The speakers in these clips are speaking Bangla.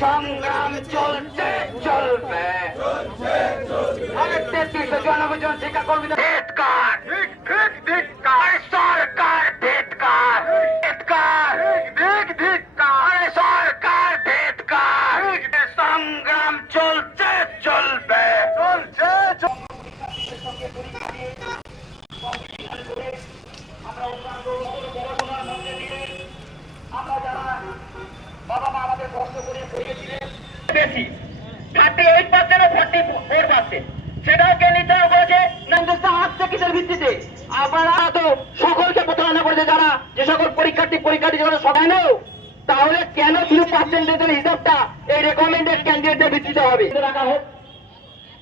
সংগ্রাম চলছে চলবে। 3394 জন শিক্ষা কর্মীদের ধিক্কার, সরকার ধিক্কার, সরকার ধিক্কার। সংগ্রাম চলছে চলবে। বাবা মা আমাদের কষ্ট করে পড়িয়েছিলেন বেশি 38% ও 44%, সেটাকে নির্ধারণ করেছে আত্মকিতের ভিত্তিতে। আপনারা তো সকলকে প্রতারণা করেছে যারা, যে সকল পরীক্ষার্থী যারা সবাই নেও, তাহলে কেন শুধু পার্সেন্টেজের হিসাবটা এই রেকমেন্ডেড ক্যান্ডিডেটের ভিত্তিতে হবে রাখা হোক?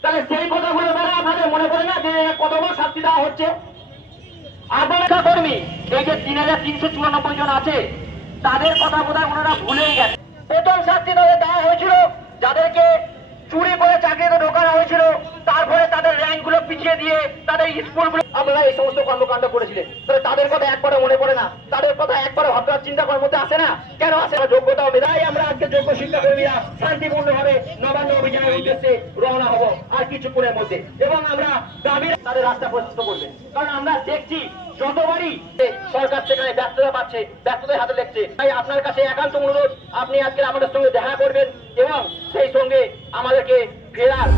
তাহলে সেই কথাগুলো দ্বারা আপনাদের মনে পড়ে না যে কত বড় শাস্তি দেওয়া হচ্ছে? আপনারা কর্মী এই যে 3394 জন আছে, তাদের কথা বোধহয় ওনারা ভুলেই গেছে। প্রথম শাস্তি তাদের দেওয়া হয়েছিল যাদেরকে চুরি করে চাকরিতে ঢোকানো হয়েছিল, তারপরে তাদের র্যাঙ্ক গুলো পিছিয়ে দিয়ে তাদের স্কুলগুলো। আপনারা এই সমস্ত কর্মকাণ্ড করেছিলেন, তাহলে তাদের কথা একবারে মনে পড়ে না? তাদের কথা একবারে ভাবনার চিন্তা করার মধ্যে আসে না? কেন আসে না? যোগ্যতা হবে। তাই আমরা আজকে যোগ্য শিক্ষাকর্মীরা শান্তিপূর্ণভাবে নবান্ন অভিযানের উদ্দেশ্যে রওনা হব আর কিছুক্ষণের মধ্যে, এবং আমরা দাবির তাদের রাস্তা প্রস্তুত করবে। কারণ আমরা দেখছি যতবারই সরকার সেখানে ব্যর্থতা পাচ্ছে, ব্যর্থতার হাতে লেগছে। তাই আপনার কাছে একান্ত অনুরোধ, আপনি আজকে আমাদের সঙ্গে দেখা করবেন এবং সেই সঙ্গে আমাদেরকে ফেরার